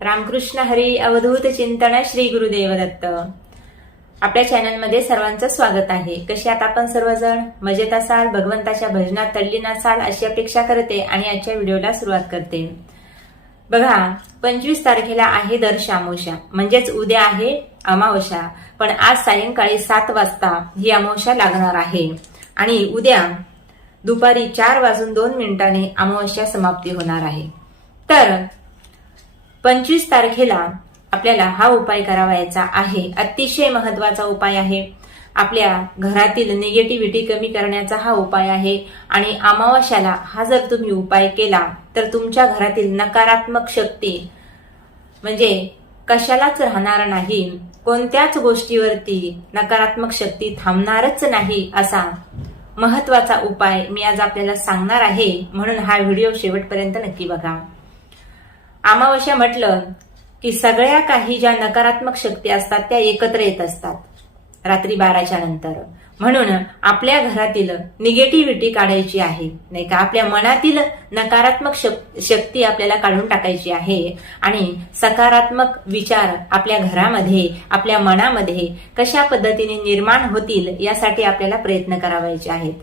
रामकृष्ण हरी अवधूत चिंतन श्री गुरुदेव दत्त आपल्या चॅनलमध्ये सर्वांचं स्वागत आहे. कशी आता आपण सर्वजण? मजेत असाल? भगवंताच्या भजनात तल्लीन असाल अशी अपेक्षा करते आणि आजच्या व्हिडिओला सुरुवात करते. बघा पंचवीस तारखेला आहे दर शामोशा. म्हणजेच उद्या आहे अमावस्या. पण आज सायंकाळी सात वाजता ही अमावस्या लागणार आहे. आणि उद्या दुपारी चार वाजून दोन मिनिटांनी अमावस्या समाप्ती होणार आहे. तर पंचवीस तारखेला आपल्याला हा उपाय करावायचा आहे. अतिशय महत्त्वाचा उपाय आहे. आपल्या घरातील निगेटिव्हिटी कमी करण्याचा हा उपाय आहे. आणि अमावास्याला हा जर तुम्ही उपाय केला तर तुमच्या घरातील नकारात्मक शक्ती म्हणजे कशालाच राहणार नाही. कोणत्याच गोष्टीवरती नकारात्मक शक्ती थांबणारच नाही असा महत्त्वाचा उपाय मी आज आपल्याला सांगणार आहे. म्हणून हा व्हिडिओ शेवटपर्यंत नक्की बघा. अमावस्या म्हटलं की सगळ्या काही ज्या नकारात्मक शक्ती असतात त्या एकत्र येत असतात. रात्री बाराच्या नंतर. म्हणून आपल्या घरातील निगेटिव्हिटी काढायची आहे. नाही का? आपल्या मनातील नकारात्मक शक्ती आपल्याला काढून टाकायची आहे. आणि सकारात्मक विचार आपल्या घरामध्ये आपल्या मनामध्ये कशा पद्धतीने निर्माण होतील यासाठी आपल्याला प्रयत्न करावायचे आहेत.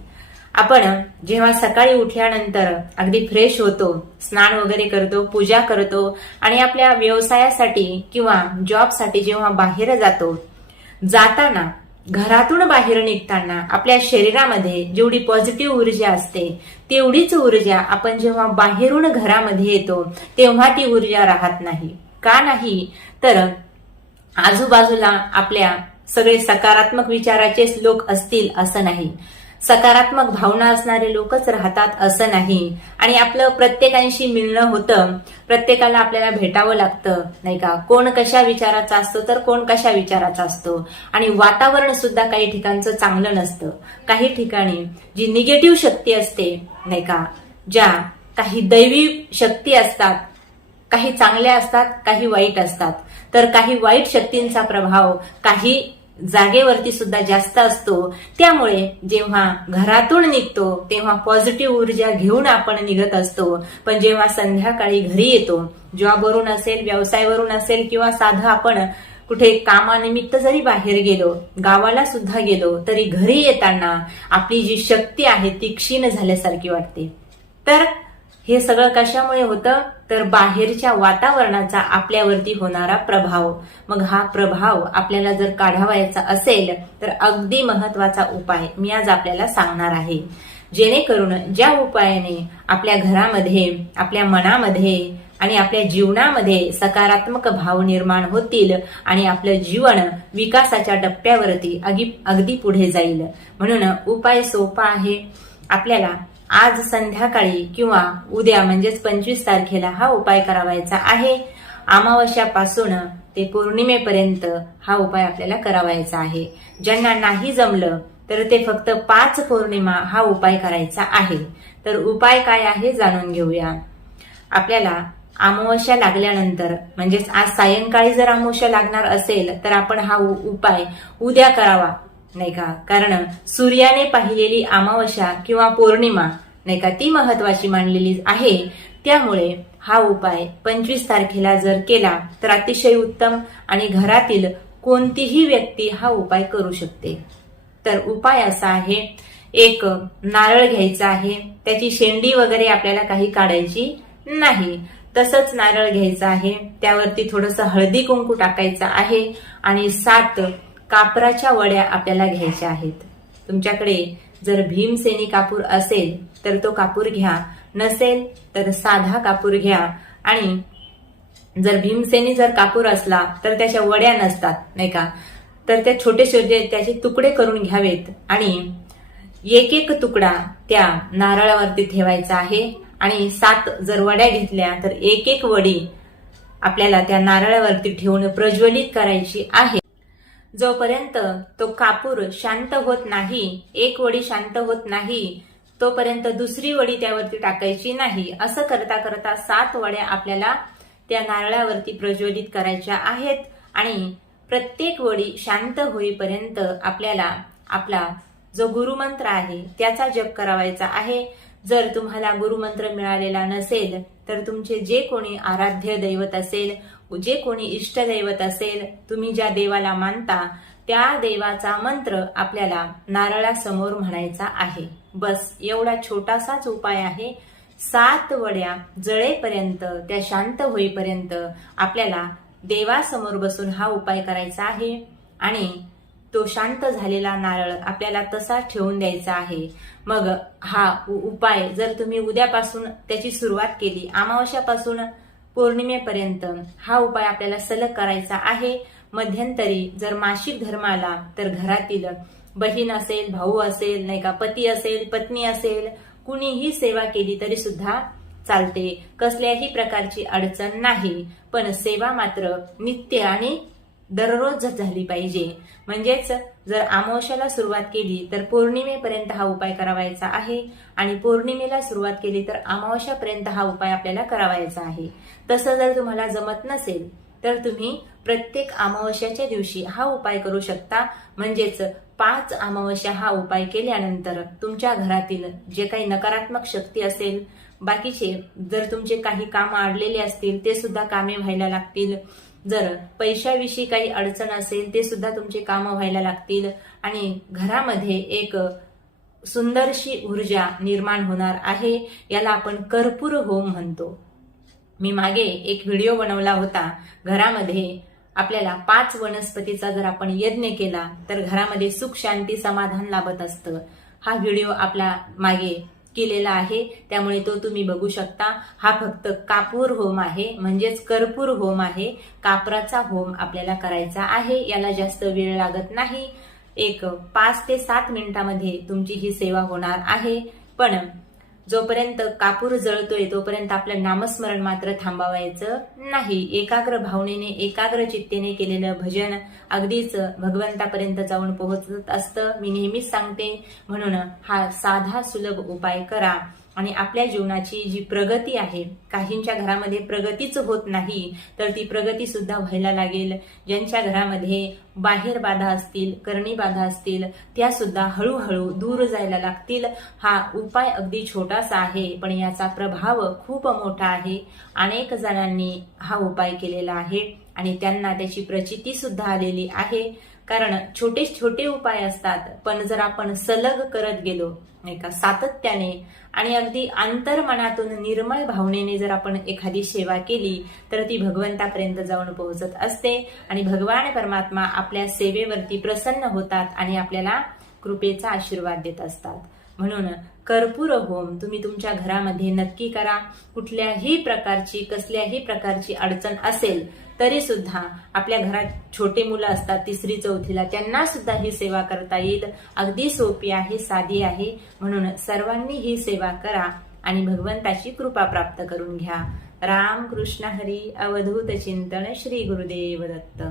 आपण जेव्हा सकाळी उठल्यानंतर अगदी फ्रेश होतो स्नान वगैरे करतो पूजा करतो आणि आपल्या व्यवसायासाठी किंवा जॉबसाठी जेव्हा बाहेर जातो जाताना घरातून बाहेर निघताना आपल्या शरीरामध्ये जेवढी पॉझिटिव्ह ऊर्जा असते तेवढीच ऊर्जा आपण जेव्हा बाहेरून घरामध्ये येतो तेव्हा ती ऊर्जा राहत नाही. का नाही? तर आजूबाजूला आपल्या सगळे सकारात्मक विचाराचेच लोक असतील असं नाही. सकारात्मक भावना असणारे लोकच राहतात असं नाही. आणि आपलं प्रत्येकांशी मिळणं होतं. प्रत्येकाला आपल्याला भेटावं लागतं. नाही का? कोण कशा विचाराचा असतो तर कोण कशा विचाराचा असतो. आणि वातावरण सुद्धा काही ठिकाणचं चांगलं नसतं. काही ठिकाणी जी निगेटिव्ह शक्ती असते नाही का? ज्या काही दैवी शक्ती असतात काही चांगल्या असतात काही वाईट असतात. तर काही वाईट शक्तींचा प्रभाव काही जागेवरती सुद्धा जास्त असतो. त्यामुळे जेव्हा घरातून निघतो तेव्हा पॉझिटिव्ह ऊर्जा घेऊन आपण निघत असतो. पण जेव्हा संध्याकाळी घरी येतो जॉबवरून असेल व्यवसायावरून असेल किंवा साधं आपण कुठे कामानिमित्त जरी बाहेर गेलो गावाला सुद्धा गेलो तरी घरी येताना आपली जी शक्ती आहे ती क्षीण झाल्यासारखी वाटते. तर हे सगळं कशामुळे होतं? तर बाहेरच्या वातावरणाचा आपल्यावरती होणारा प्रभाव. मग हा प्रभाव आपल्याला जर काढावायचा असेल तर अगदी महत्त्वाचा उपाय मी आज आपल्याला सांगणार आहे. जेणेकरून ज्या उपायाने आपल्या घरामध्ये आपल्या मनामध्ये आणि आपल्या जीवनामध्ये सकारात्मक भाव निर्माण होतील आणि आपलं जीवन विकासाच्या टप्प्यावरती अगदी अगदी पुढे जाईल. म्हणून उपाय सोपा आहे. आपल्याला आज संध्याकाळी किंवा उद्या म्हणजेच पंचवीस तारखेला हा उपाय करावायचा आहे. अमावस्यापासून ते पौर्णिमेपर्यंत हा उपाय आपल्याला करावायचा आहे. ज्यांना नाही जमलं तर ते फक्त पाच पौर्णिमा हा उपाय करायचा आहे. तर उपाय काय आहे जाणून घेऊया. आपल्याला अमावस्या लागल्यानंतर म्हणजेच आज सायंकाळी जर अमावस्या लागणार असेल तर आपण हा उ- उपाय उद्या करावा. नाही का? कारण सूर्याने पाहिलेली अमावस्या किंवा पौर्णिमा नाही का ती महत्वाची मानलेली आहे. त्यामुळे हा उपाय पंचवीस तारखेला जर केला तर अतिशय उत्तम आणि घरातील कोणतीही व्यक्ती हा उपाय करू शकते. तर उपाय असा आहे एक नारळ घ्यायचा आहे त्याची शेंडी वगैरे आपल्याला काही काढायची नाही. तसंच नारळ घ्यायचं आहे त्यावरती थोडस हळदी कुंकू टाकायचं आहे आणि सात कापराच्या वड्या आपल्याला घ्यायच्या आहेत. तुमच्याकडे जर भीमसेनी कापूर असेल तर तो कापूर घ्या. नसेल तर साधा कापूर घ्या. आणि जर भीमसेनी जर कापूर असला तर त्याच्या वड्या नसतात नाही का? तर त्या छोटे छोटे त्याचे तुकडे करून घ्यावेत. आणि एक एक तुकडा त्या नारळावरती ठेवायचा आहे. आणि सात जर वड्या घेतल्या तर एक एक वडी आपल्याला त्या नारळावरती ठेवून प्रज्वलित करायची आहे. जोपर्यंत तो कापूर शांत होत नाही एक वडी शांत होत नाही तोपर्यंत दुसरी वडी त्यावरती टाकायची नाही. असं करता करता सात वड्या आपल्याला त्या नारळावरती प्रज्वलित करायच्या आहेत आणि प्रत्येक वडी शांत होईपर्यंत आपल्याला आपला जो गुरुमंत्र आहे त्याचा जप करावायचा आहे. जर तुम्हाला गुरुमंत्र मिळालेला नसेल तर तुमचे जे कोणी आराध्य दैवत असेल जे कोणी इष्टदैवत असेल तुम्ही ज्या देवाला मानता त्या देवाचा मंत्र आपल्याला नारळासमोर म्हणायचा आहे. बस एवढा छोटासाच उपाय आहे. सात वड्या जळेपर्यंत त्या शांत होईपर्यंत आपल्याला देवासमोर बसून हा उपाय करायचा आहे. आणि तो शांत झालेला नारळ आपल्याला तसा ठेवून द्यायचा आहे. मग हा उ- उपाय जर तुम्ही उद्यापासून त्याची सुरुवात केली अमावस्यापासून पौर्णिमेपर्यंत हा उपाय आपल्याला सलग करायचा आहे. मध्यंतरी जर मासिक धर्म आला तर घरातील बहीण असेल भाऊ असेल नाही का पती असेल पत्नी असेल कुणीही सेवा केली तरी सुद्धा चालते. कसल्याही प्रकारची अडचण नाही. पण सेवा मात्र नित्य आणि दररोज झाली पाहिजे. म्हणजेच जर अमावश्याला सुरुवात केली तर पौर्णिमेपर्यंत हा उपाय करावायचा आहे. आणि पौर्णिमेला सुरुवात केली तर अमावश्यापर्यंत हा उपाय आपल्याला करावायचा आहे. तसं जर तुम्हाला जमत नसेल तर तुम्ही प्रत्येक अमावस्याच्या दिवशी हा उपाय करू शकता. म्हणजेच पाच अमावस्या हा उपाय केल्यानंतर तुमच्या घरातील जे काही नकारात्मक शक्ती असेल बाकीचे जर तुमचे काही काम अडलेले असतील ते सुद्धा कामे व्हायला लागतील. जर पैशाविषयी काही अडचण असेल ते सुद्धा तुमचे कामं व्हायला लागतील आणि घरामध्ये एक सुंदरशी ऊर्जा निर्माण होणार आहे याला आपण कर्पूर होम म्हणतो. मी मागे एक व्हिडिओ बनवला होता. घरामध्ये आपल्याला पाच वनस्पतीचा जर आपण यज्ञ केला तर घरामध्ये सुख शांती समाधान लाभत असतं. हा व्हिडिओ आपला मागे केलेला आहे. त्यामुळे तो तुम्ही बघू शकता. हा फक्त कापूर होम आहे. म्हणजेच कर्पूर होम आहे. कापराचा होम आपल्याला करायचा आहे. याला जास्त वेळ लागत नाही. एक पाच ते सात मिनिटामध्ये तुमची ही सेवा होणार आहे. पण जोपर्यंत कापूर जळतोय तोपर्यंत आपलं नामस्मरण मात्र थांबवायचं नाही. एकाग्र भावनेने एकाग्र चित्तेने केलेलं भजन अगदीच भगवंतापर्यंत जाऊन पोहोचत असतं. मी नेहमीच सांगते म्हणून हा साधा सुलभ उपाय करा. आणि आपल्या जीवनाची जी प्रगती आहे काहींच्या घरामध्ये प्रगतीच होत नाही तर ती प्रगती सुद्धा व्हायला लागेल. ज्यांच्या घरामध्ये बाहेर बाधा असतील करणी बाधा असतील त्या सुद्धा हळूहळू दूर जायला लागतील. हा उपाय अगदी छोटासा आहे पण याचा प्रभाव खूप मोठा आहे. अनेक जणांनी हा उपाय केलेला आहे आणि त्यांना त्याची प्रचिती सुद्धा आलेली आहे. कारण छोटे छोटे उपाय असतात पण जर आपण सलग करत गेलो नाही का सातत्याने आणि अगदी अंतर्मनातून निर्मळ भावनेने जर आपण एखादी सेवा केली तर ती भगवंतापर्यंत जाऊन पोहोचत असते आणि भगवान परमात्मा आपल्या सेवेवरती प्रसन्न होतात आणि आपल्याला कृपेचा आशीर्वाद देत असतात. म्हणून कर्पूर होम तुम्ही तुमच्या घरामध्ये नक्की करा. कुठल्याही प्रकारची कसल्याही प्रकारची अडचण असेल तरी सुद्धा आपल्या घरात छोटे मुलं असतात तिसरी चौथीला त्यांना सुद्धा ही सेवा करता येईल. अगदी सोपी आहे साधी आहे. म्हणून सर्वांनी ही सेवा करा आणि भगवंताची कृपा प्राप्त करून घ्या. राम कृष्ण हरी अवधूत चिंतन श्री गुरुदेव दत्त.